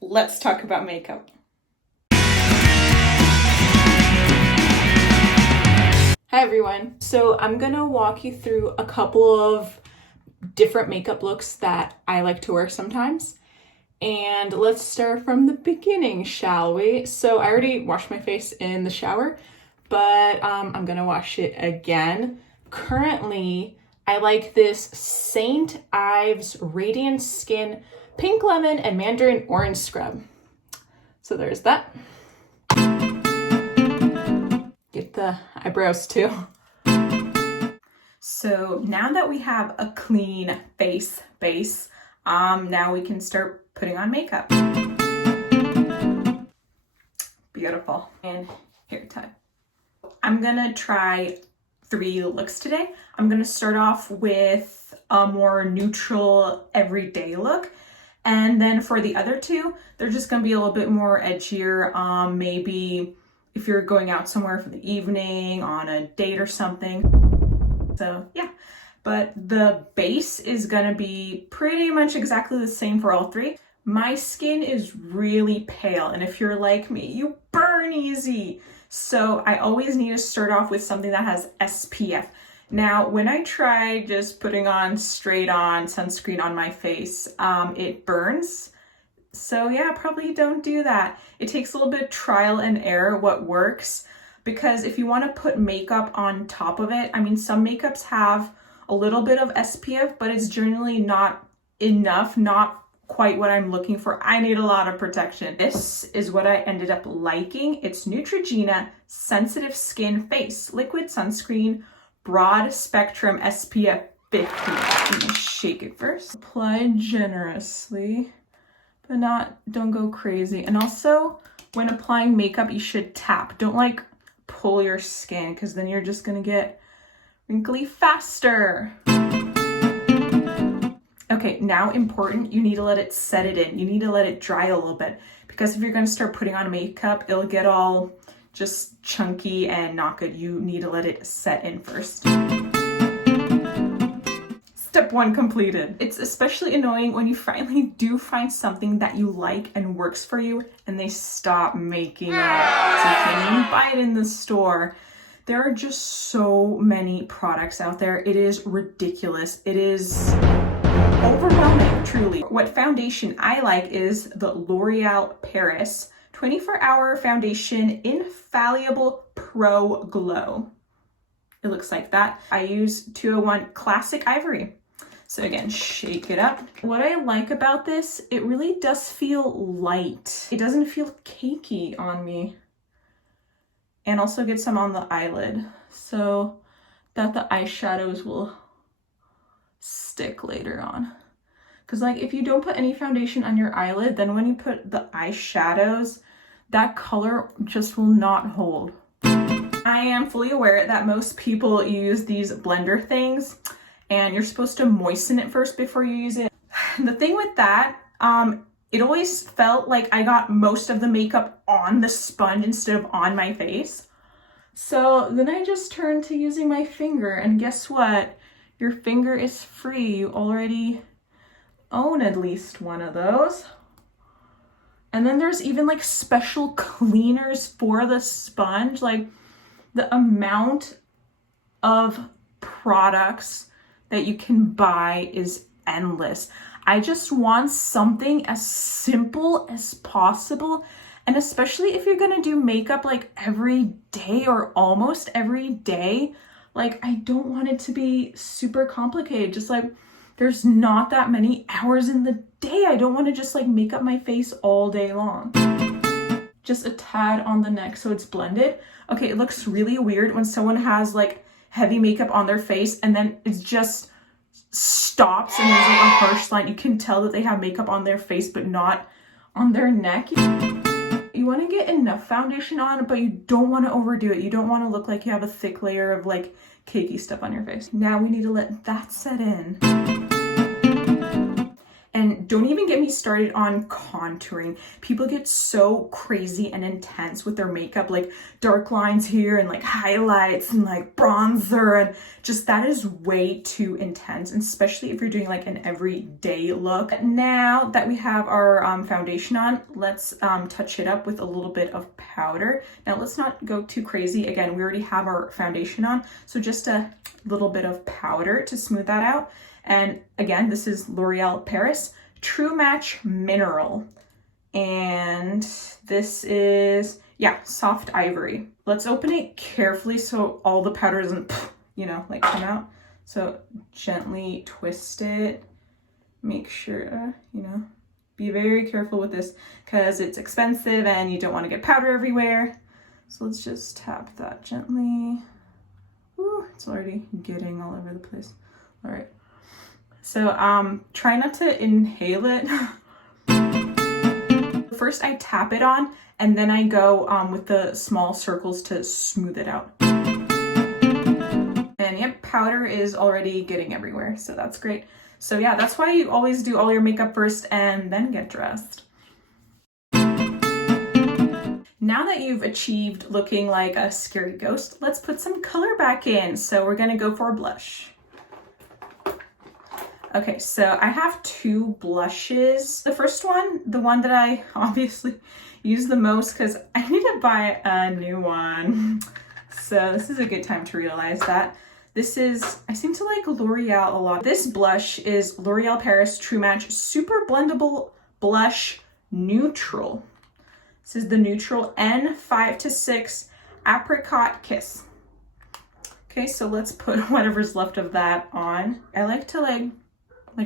let's talk about makeup. Hi everyone. So I'm gonna walk you through a couple of different makeup looks that I like to wear sometimes. And let's start from the beginning, shall we? So I already washed my face in the shower, but I'm gonna wash it again. Currently, I like this Saint Ives Radiant Skin Pink Lemon and Mandarin Orange Scrub. So there's that. Get the eyebrows too. So now that we have a clean face base, now we can start putting on makeup. Beautiful. And hair tie. I'm gonna try 3 looks today. I'm gonna start off with a more neutral everyday look. And then for the other 2, they're just gonna be a little bit more edgier. Maybe if you're going out somewhere for the evening, on a date or something. So yeah, but the base is gonna be pretty much exactly the same for all 3. My skin is really pale, and if you're like me, you burn easy. So I always need to start off with something that has SPF. Now, when I try just putting on straight on sunscreen on my face, it burns. So yeah, probably don't do that. It takes a little bit of trial and error what works, because if you want to put makeup on top of it, I mean, some makeups have a little bit of SPF, but it's generally not enough, not quite what I'm looking for. I need a lot of protection. This is what I ended up liking. It's Neutrogena Sensitive Skin Face Liquid Sunscreen Broad Spectrum SPF 50. I'm gonna shake it first. Apply generously, but don't go crazy. And also, when applying makeup, you should tap. Don't like pull your skin, because then you're just gonna get wrinkly faster. Okay, now important, you need to let it set it in. You need to let it dry a little bit, because if you're gonna start putting on makeup, it'll get all just chunky and not good. You need to let it set in first. Step 1 completed. It's especially annoying when you finally do find something that you like and works for you, and they stop making it. So you can't even buy it in the store. There are just so many products out there. It is ridiculous. It is overwhelming, truly. What foundation I like is the L'Oreal Paris 24-Hour Foundation Infallible Pro Glow. It looks like that. I use 201 Classic Ivory. So again, shake it up. What I like about this, it really does feel light. It doesn't feel cakey on me. And also get some on the eyelid, so that the eyeshadows will stick later on. Because like if you don't put any foundation on your eyelid, then when you put the eyeshadows, that color just will not hold. I am fully aware that most people use these blender things, and you're supposed to moisten it first before you use it. The thing with that, it always felt like I got most of the makeup on the sponge instead of on my face. So then I just turned to using my finger, and guess what? Your finger is free. You already own at least one of those. And then there's even like special cleaners for the sponge. Like the amount of products that you can buy is endless. I just want something as simple as possible. And especially if you're gonna do makeup like every day or almost every day, like I don't want it to be super complicated. Just like there's not that many hours in the day. I don't want to just like make up my face all day long. Just a tad on the neck so it's blended. Okay, it looks really weird when someone has like heavy makeup on their face and then it's just stops and there's like a harsh line. You can tell that they have makeup on their face but not on their neck. You want to get enough foundation on, but you don't want to overdo it. You don't want to look like you have a thick layer of like cakey stuff on your face. Now we need to let that set in. And don't even get me started on contouring. People get so crazy and intense with their makeup, like dark lines here and like highlights and like bronzer, and just that is way too intense, and especially if you're doing like an everyday look. Now that we have our foundation on, let's touch it up with a little bit of powder. Now let's not go too crazy. Again, we already have our foundation on, so just a little bit of powder to smooth that out. And again, this is L'Oreal Paris True Match Mineral. And this is, yeah, Soft Ivory. Let's open it carefully so all the powder doesn't, you know, like come out. So gently twist it. Make sure, you know, be very careful with this because it's expensive and you don't want to get powder everywhere. So let's just tap that gently. Ooh, it's already getting all over the place. All right. So try not to inhale it. First I tap it on and then I go with the small circles to smooth it out. And yep, powder is already getting everywhere, so that's great. So yeah, that's why you always do all your makeup first and then get dressed. Now that you've achieved looking like a scary ghost, let's put some color back in. So we're gonna go for a blush. Okay, so I have two blushes. The first one, the one that I obviously use the most because I need to buy a new one. So this is a good time to realize that. This is, I seem to like L'Oreal a lot. This blush is L'Oreal Paris True Match Super-Blendable Blush Neutral. This is the Neutral N5-6 Apricot Kiss. Okay, so let's put whatever's left of that on. I like to like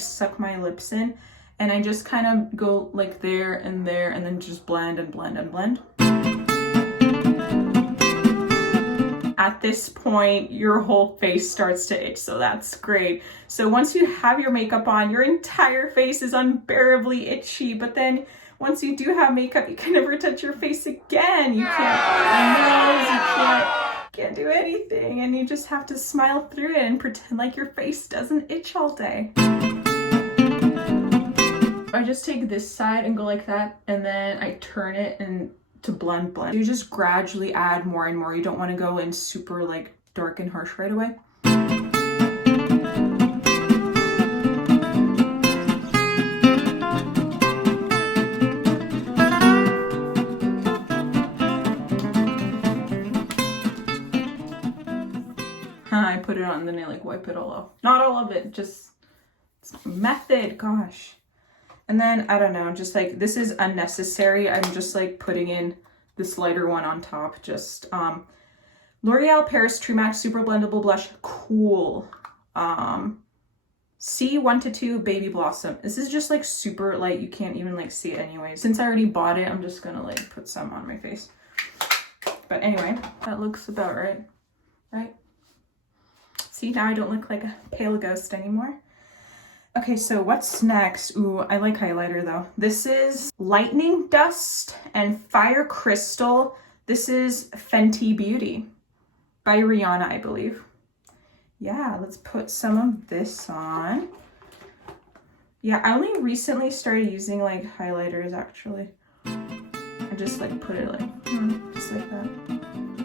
suck my lips in, and I just kind of go like there and then just blend and blend and blend. At this point, your whole face starts to itch, so that's great. So once you have your makeup on, your entire face is unbearably itchy, but then once you do have makeup, you can never touch your face again. You can't do anything, and you just have to smile through it and pretend like your face doesn't itch all day. I just take this side and go like that, and then I turn it and to blend. You just gradually add more and more. You don't want to go in super like dark and harsh right away. I put it on and then I like wipe it all off. Not all of it, just method, gosh. And then, I don't know, just like, this is unnecessary. I'm just like putting in this lighter one on top. Just L'Oreal Paris True Match Super-Blendable Blush Cool. C1-2 Baby Blossom. This is just like super light. You can't even like see it anyways. Since I already bought it, I'm just gonna like put some on my face. But anyway, that looks about right, right? See, now I don't look like a pale ghost anymore. Okay, so what's next? Ooh, I like highlighter though. This is Lightning Dust and Fire Crystal. This is Fenty Beauty by Rihanna, I believe. Yeah, let's put some of this on. Yeah, I only recently started using like highlighters actually. I just like put it like, just like that.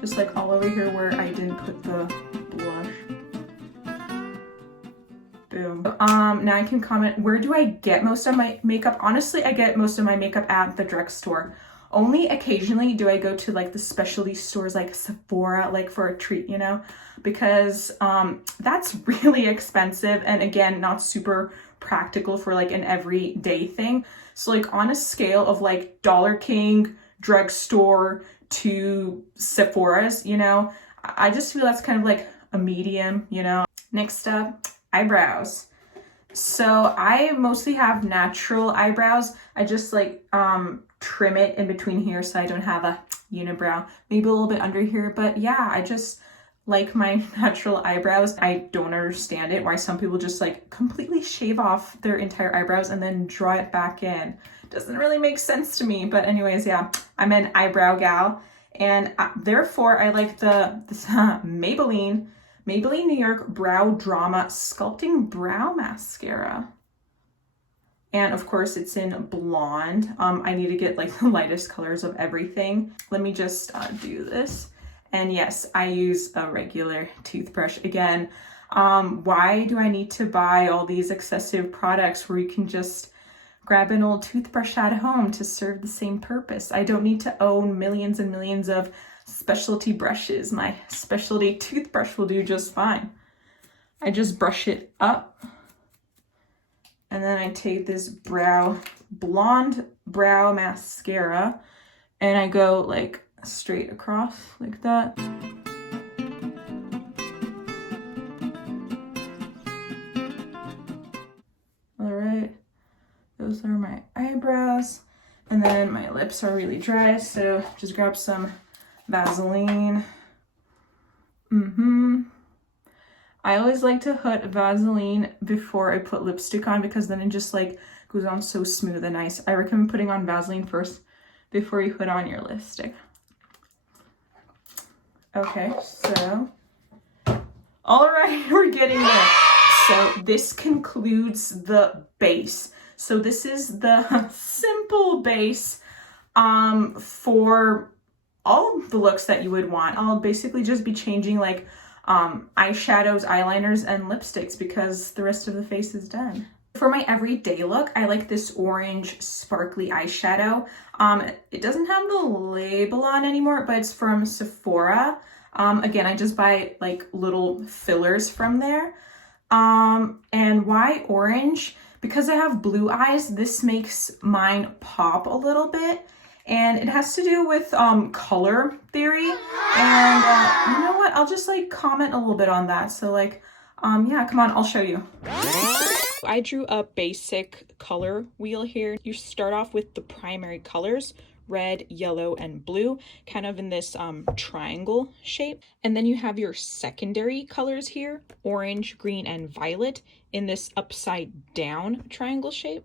Just like all over here where I didn't put the blush. Boom. Now I can comment, where do I get most of my makeup? Honestly, I get most of my makeup at the drugstore. Only occasionally do I go to like the specialty stores like Sephora, like for a treat, you know, because that's really expensive and again, not super practical for like an everyday thing. So like on a scale of like Dollar King, drugstore to Sephora's, you know, I just feel that's kind of like a medium, you know. Next up, eyebrows. So I mostly have natural eyebrows. I just like trim it in between here so I don't have a unibrow. Maybe a little bit under here, but yeah, I just like my natural eyebrows. I don't understand it, why some people just like completely shave off their entire eyebrows and then draw it back in. Doesn't really make sense to me, but anyways, yeah, I'm an eyebrow gal, and therefore I like this Maybelline New York BROWdrama Sculpting Brow Mascara. And of course it's in blonde. I need to get like the lightest colors of everything. Let me just do this. And yes, I use a regular toothbrush again. Why do I need to buy all these excessive products where you can just grab an old toothbrush at home to serve the same purpose? I don't need to own millions and millions of specialty brushes. My specialty toothbrush will do just fine. I just brush it up. And then I take this blonde brow mascara and I go like straight across like that. All right, those are my eyebrows. And then my lips are really dry, so just grab some Vaseline. I always like to put Vaseline before I put lipstick on because then it just like goes on so smooth and nice. I recommend putting on Vaseline first before you put on your lipstick. Okay, so, all right, we're getting there. So this concludes the base. So this is the simple base for all the looks that you would want. I'll basically just be changing like eyeshadows, eyeliners, and lipsticks because the rest of the face is done. For my everyday look, I like this orange sparkly eyeshadow. It doesn't have the label on anymore, but it's from Sephora. Again, I just buy like little fillers from there. And why orange? Because I have blue eyes, this makes mine pop a little bit. And it has to do with color theory. And you know what? I'll just like comment a little bit on that. So like, yeah, come on, I'll show you. I drew a basic color wheel here. You start off with the primary colors, red, yellow, and blue, kind of in this triangle shape. And then you have your secondary colors here, orange, green, and violet, in this upside down triangle shape.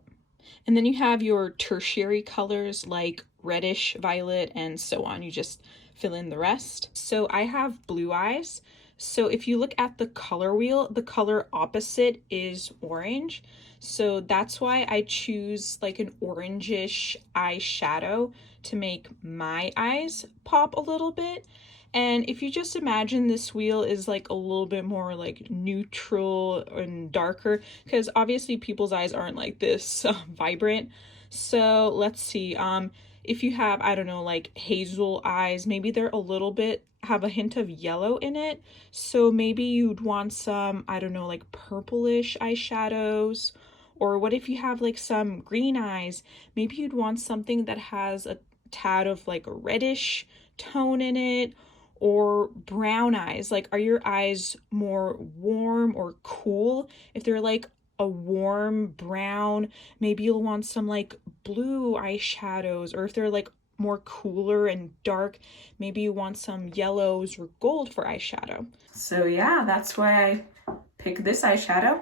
And then you have your tertiary colors like reddish, violet, and so on. You just fill in the rest. So I have blue eyes. So if you look at the color wheel, the color opposite is orange. So that's why I choose like an orangish eyeshadow to make my eyes pop a little bit. And if you just imagine this wheel is like a little bit more like neutral and darker, because obviously people's eyes aren't like this vibrant. So let's see, if you have, I don't know, like hazel eyes, maybe they're a little bit, have a hint of yellow in it. So maybe you'd want some, I don't know, like purplish eyeshadows. Or what if you have like some green eyes? Maybe you'd want something that has a tad of like a reddish tone in it. Or brown eyes, like are your eyes more warm or cool? If they're like a warm brown, maybe you'll want some like blue eyeshadows. Or if they're like more cooler and dark, maybe you want some yellows or gold for eyeshadow. So yeah, that's why I picked this eyeshadow.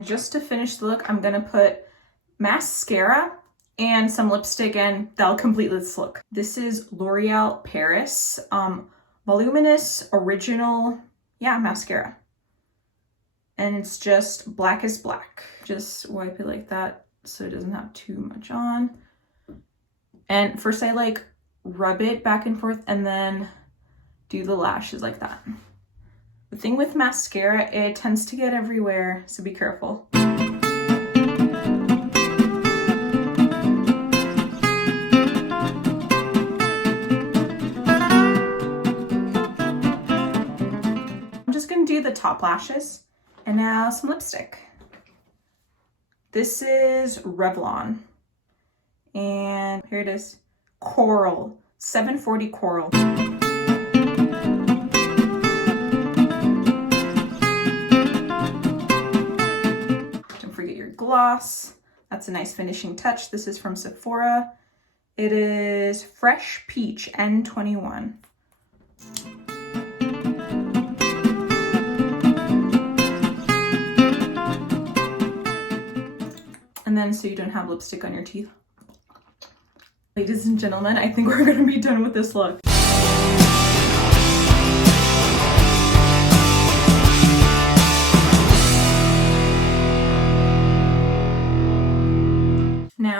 Just to finish the look, I'm gonna put mascara and some lipstick, and that'll complete this look. This is L'Oreal Paris Voluminous Original, mascara. And it's just Blackest black. Just wipe it like that so it doesn't have too much on. And first I like rub it back and forth and then do the lashes like that. The thing with mascara, it tends to get everywhere, so be careful. Do the top lashes, and now some lipstick. This is Revlon, and here it is, Coral, 740 Coral. Don't forget your gloss. That's a nice finishing touch. This is from Sephora. It is Fresh Peach N21. And then so you don't have lipstick on your teeth. Ladies and gentlemen, I think we're gonna be done with this look.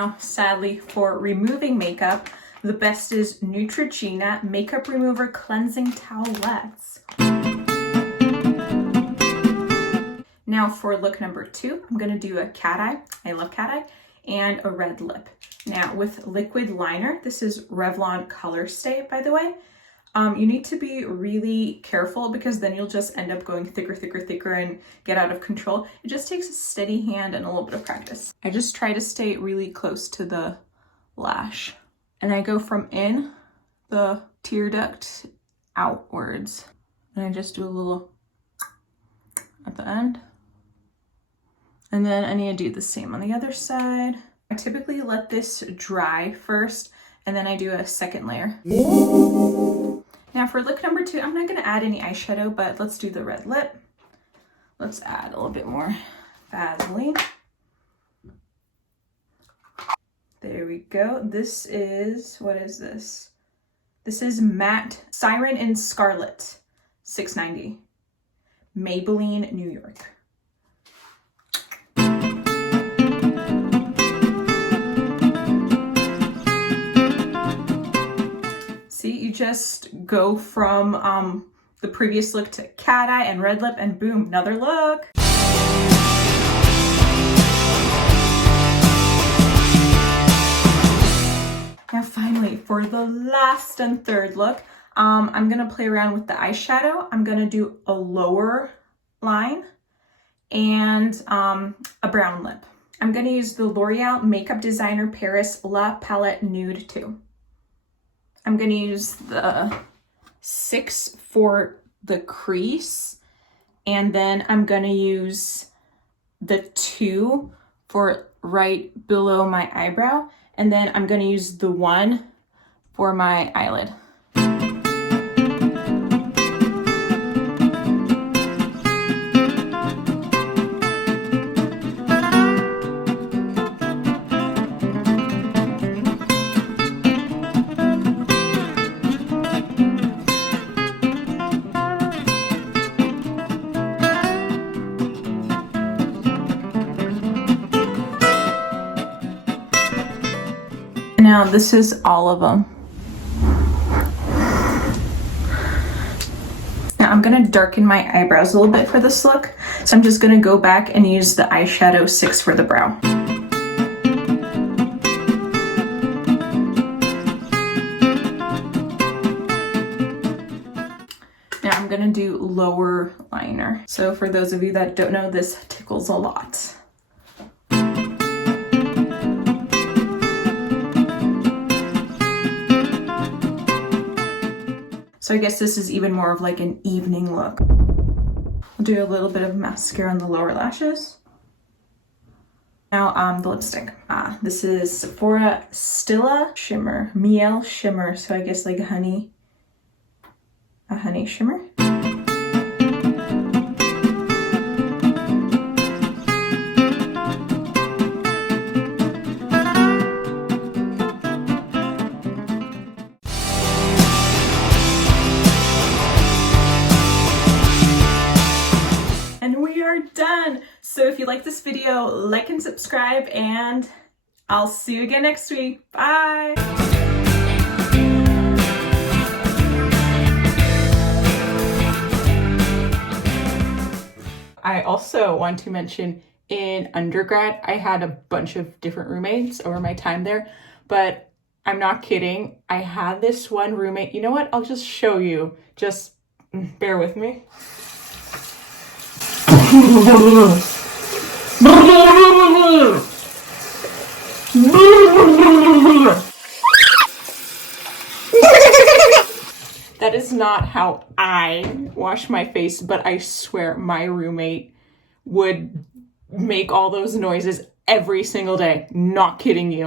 Now, sadly, for removing makeup, the best is Neutrogena Makeup Remover Cleansing Towelettes. Now for look number 2, I'm gonna do a cat eye. I love cat eye. And a red lip. Now with liquid liner, this is Revlon Colorstay, by the way. You need to be really careful because then you'll just end up going thicker, thicker, thicker and get out of control. It just takes a steady hand and a little bit of practice. I just try to stay really close to the lash. And I go from in the tear duct outwards. And I just do a little at the end. And then I need to do the same on the other side. I typically let this dry first, and then I do a second layer. Now for look number 2, I'm not gonna add any eyeshadow, but let's do the red lip. Let's add a little bit more Vaseline. There we go. This is, what is this? This is matte Siren in Scarlet, $6.90. Maybelline, New York. See, you just go from the previous look to cat eye and red lip and boom, another look. Now finally, for the last and third look, I'm gonna play around with the eyeshadow. I'm gonna do a lower line and a brown lip. I'm gonna use the L'Oreal Makeup Designer Paris La Palette Nude 2. I'm gonna use the 6 for the crease, and then I'm gonna use the 2 for right below my eyebrow, and then I'm gonna use the 1 for my eyelid. Now this is all of them. Now I'm gonna darken my eyebrows a little bit for this look. So I'm just gonna go back and use the eyeshadow 6 for the brow. Now I'm gonna do lower liner. So for those of you that don't know, this tickles a lot. So I guess this is even more of like an evening look. I'll do a little bit of mascara on the lower lashes. Now the lipstick. This is Sephora Stila Shimmer, Miel Shimmer. So I guess like a honey shimmer. Done. So if you like this video, like and subscribe, and I'll see you again next week. Bye. I also want to mention in undergrad, I had a bunch of different roommates over my time there, but I'm not kidding. I had this one roommate. You know what? I'll just show you. Just bear with me. That is not how I wash my face, but I swear my roommate would make all those noises every single day. Not kidding you.